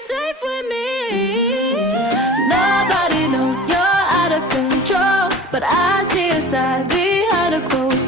it safe with me. Nobody knows you're out of control, but I see a side behind a closed